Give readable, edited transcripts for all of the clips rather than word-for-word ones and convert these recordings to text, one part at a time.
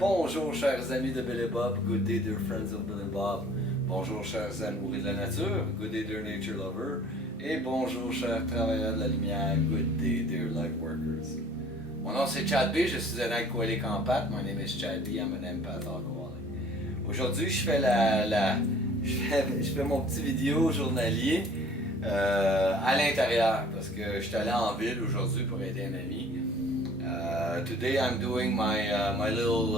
Bonjour chers amis de Bill et Bob, good day dear friends of Bill and Bob. Bonjour chers amoureux de la nature, good day dear nature lover. Et bonjour chers travailleurs de la lumière, good day dear light workers. Mon nom c'est Chad B, je suis un alcoolique en pâte. My name is Chad B, I'm an empath alcoholic. Aujourd'hui je fais je fais mon petit vidéo journalier à l'intérieur parce que je suis allé en ville aujourd'hui pour aider un ami. Today I'm doing my little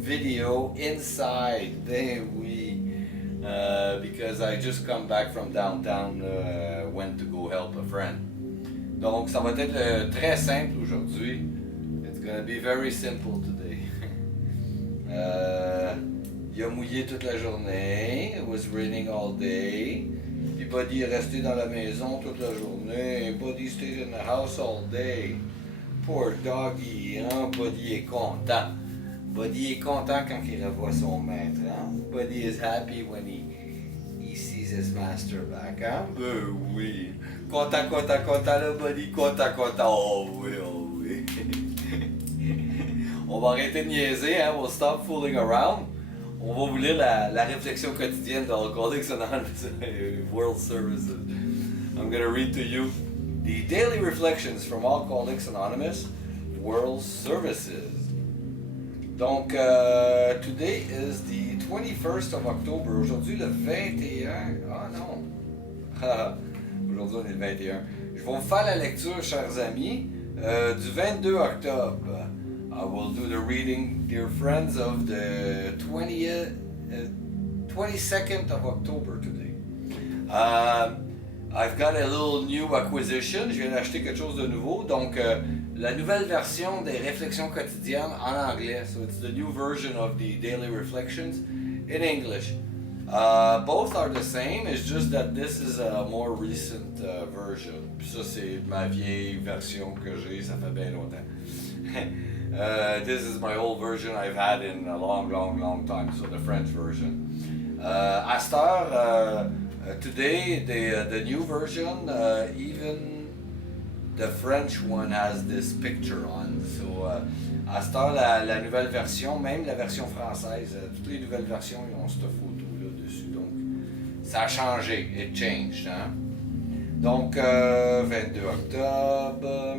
video inside, because I just come back from downtown, went to go help a friend. Donc ça va être très simple aujourd'hui. It's gonna be very simple today. Il a mouillé toute la journée. It was raining all day. Puis Buddy est resté dans la maison toute la journée. Buddy stayed in the house all day. Poor doggy, hein? Buddy est content. Buddy est content quand il revoit son maître, hein? Buddy is happy when he sees his master back, hein? Ben oui. Content, là, Buddy. Content. Oh oui. On va arrêter de niaiser, hein? We'll stop fooling around. On va vous lire la réflexion quotidienne de Alcooliques Anonymes, World Services. I'm gonna read to you the daily reflections from Alcoholics Anonymous, World Services. Donc, today is the 21st of October. Aujourd'hui, le 21. Ah non. Aujourd'hui, on est le 21. Je vais vous faire la lecture, chers amis, du 22 octobre. I will do the reading, dear friends, of the 22nd of October today. I've got a little new acquisition. Je viens d'acheter quelque chose de nouveau. Donc, la nouvelle version des réflexions quotidiennes en anglais. So it's the new version of the daily reflections in English. Both are the same. It's just that this is a more recent version. Puis ça, c'est ma vieille version que j'ai. Ça fait bien longtemps. This is my old version I've had in a long time. So the French version. À cette heure, today, the new version, even the French one has this picture on. So, à cette heure, la nouvelle version, même la version française, toutes les nouvelles versions, ils ont cette photo-là dessus. Donc, ça a changé. It changed. Hein? Donc, 22 octobre.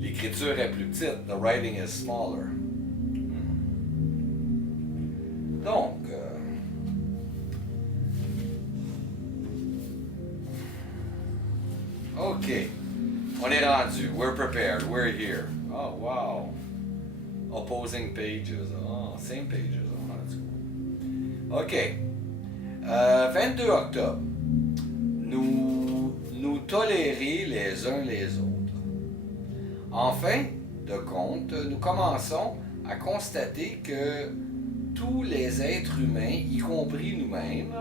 L'écriture est plus petite. The writing is smaller. Donc, OK, on est rendu. We're prepared. We're here. Oh, wow. Opposing pages. Oh, same pages. Oh, that's cool. OK. 22 octobre. Nous tolérer les uns les autres. En fin de compte, nous commençons à constater que tous les êtres humains, y compris nous-mêmes,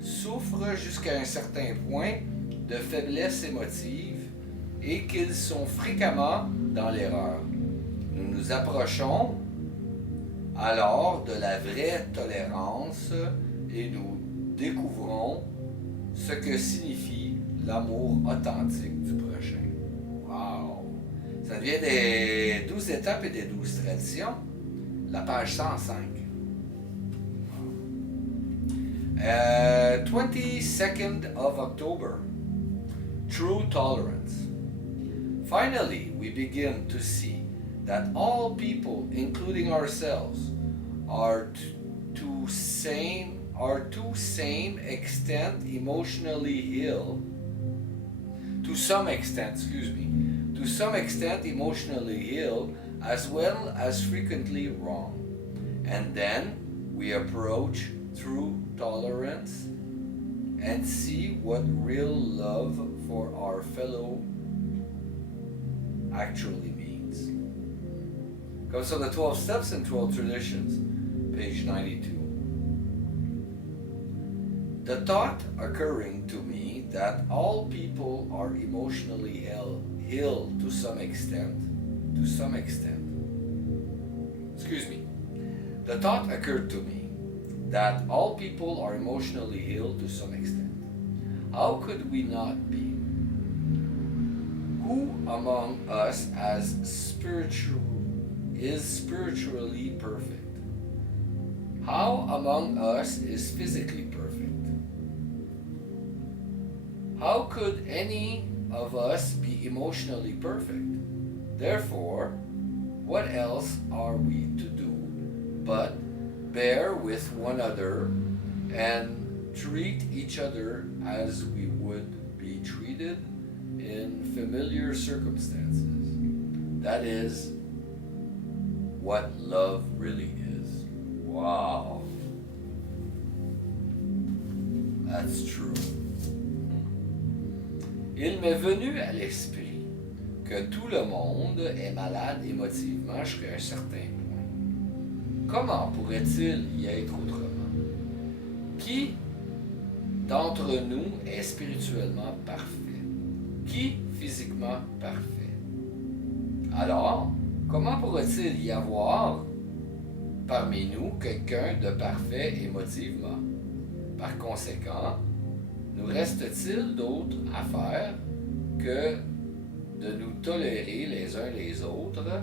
souffrent jusqu'à un certain point de faiblesse émotive et qu'ils sont fréquemment dans l'erreur. Nous nous approchons alors de la vraie tolérance et nous découvrons ce que signifie l'amour authentique du prochain. Wow! Ça devient des 12 étapes et des 12 traditions. La page 105. 22nd of October. True tolerance. Finally, we begin to see that all people, including ourselves, are to same extent emotionally ill. To some extent emotionally ill, as well as frequently wrong. And then we approach true tolerance and see what real love for our fellow actually means. Comes from the 12 Steps and 12 Traditions, page 92. The thought occurring to me that all people are emotionally ill to some extent. Excuse me. The thought occurred to me that all people are emotionally ill to some extent. How could we not be? Who among us is spiritually perfect? How among us is physically perfect? How could any of us be emotionally perfect? Therefore, what else are we to do but bear with one another and treat each other as we would be treated in familiar circumstances? That is what love really is. Wow. That's true. Il m'est venu à l'esprit que tout le monde est malade émotivement jusqu'à un certain point. Comment pourrait-il y être autrement? Qui d'entre nous est spirituellement parfait? Qui physiquement parfait? Alors, comment pourrait-il y avoir parmi nous quelqu'un de parfait émotivement? Par conséquent, nous reste-t-il d'autre à faire que de nous tolérer les uns les autres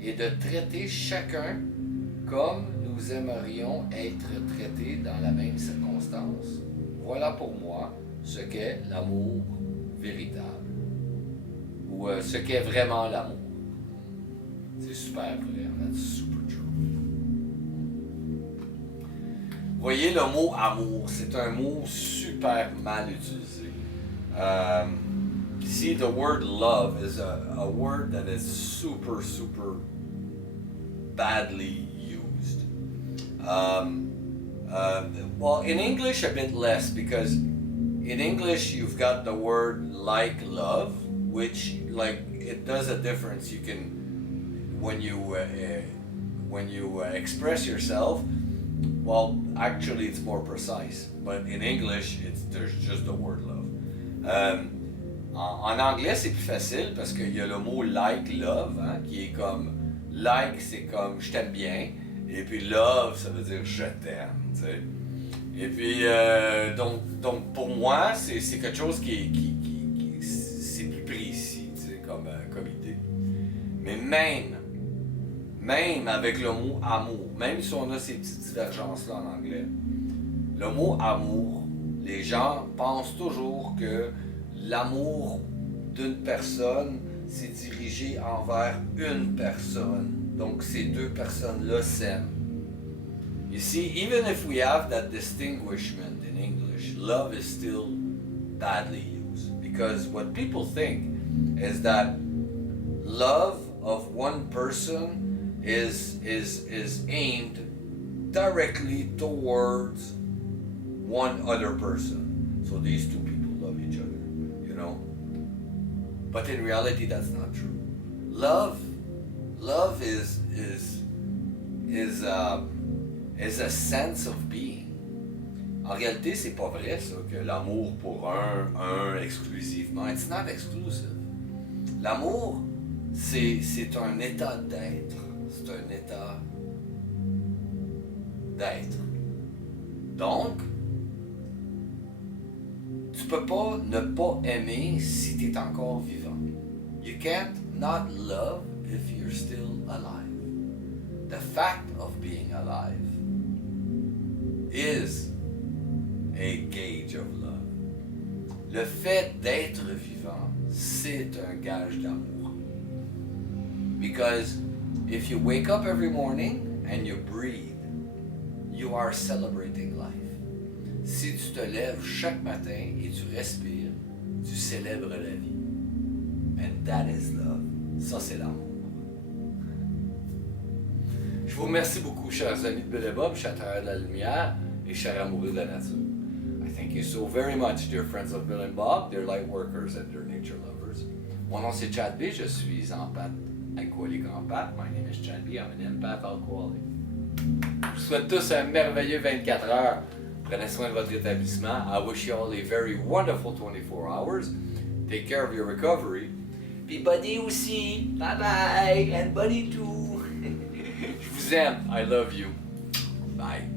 et de traiter chacun comme nous aimerions être traités dans la même circonstance? Voilà pour moi ce qu'est l'amour véritable, ou ce qu'est vraiment l'amour. C'est super vrai, that's super true. Voyez, le mot amour, c'est un mot super mal utilisé. See, the word love is a word that is super badly used. Well, in English a bit less, because in English you've got the word like love, which like it does a difference. You can, when you express yourself, well, actually it's more precise, but in English there's just the word love. En anglais c'est plus facile parce qu'il y a le mot like love, hein, qui est comme like, c'est comme je t'aime bien, et puis love ça veut dire je t'aime, tu sais. Et puis donc pour moi c'est quelque chose qui c'est plus précis, tu sais, comme idée. Mais même avec le mot amour, même si on a ces petites divergences-là en anglais, le mot amour, les gens pensent toujours que l'amour d'une personne, c'est dirigé envers une personne. Donc ces deux personnes-là s'aiment. You see, even if we have that distinguishment in English, love is still badly used. Because what people think is that love of one person is aimed directly towards one other person. So these two people love each other, you know. But in reality, that's not true. Love is a sense of being. En réalité, c'est pas vrai ça que l'amour pour un exclusivement. It's not exclusive. L'amour, c'est un état d'être. C'est un état d'être. Donc, tu peux pas ne pas aimer si tu es encore vivant. You can't not love if you're still alive. The fact of being alive is a gauge of love. Le fait d'être vivant, c'est un gage d'amour. Because if you wake up every morning and you breathe, you are celebrating life. Si tu te lèves chaque matin et tu respires, tu célèbres la vie. And that is love. Ça, c'est l'amour. Je vous remercie beaucoup, chers amis de Bill et Bob, chers travailleurs de la lumière et chers amoureux de la nature. I thank you so very much, dear friends of Bill and Bob, dear light workers and dear nature lovers. Mon nom c'est Chad B, je suis empath, alcoolique empath. My name is Chad B, I'm an empath alcoholic. Je vous souhaite tous un merveilleux 24 heures. Prenez soin de votre rétablissement. I wish you all a very wonderful 24 hours. Take care of your recovery. Puis Buddy aussi. Bye bye. And Buddy too. Je vous aime. I love you. Bye.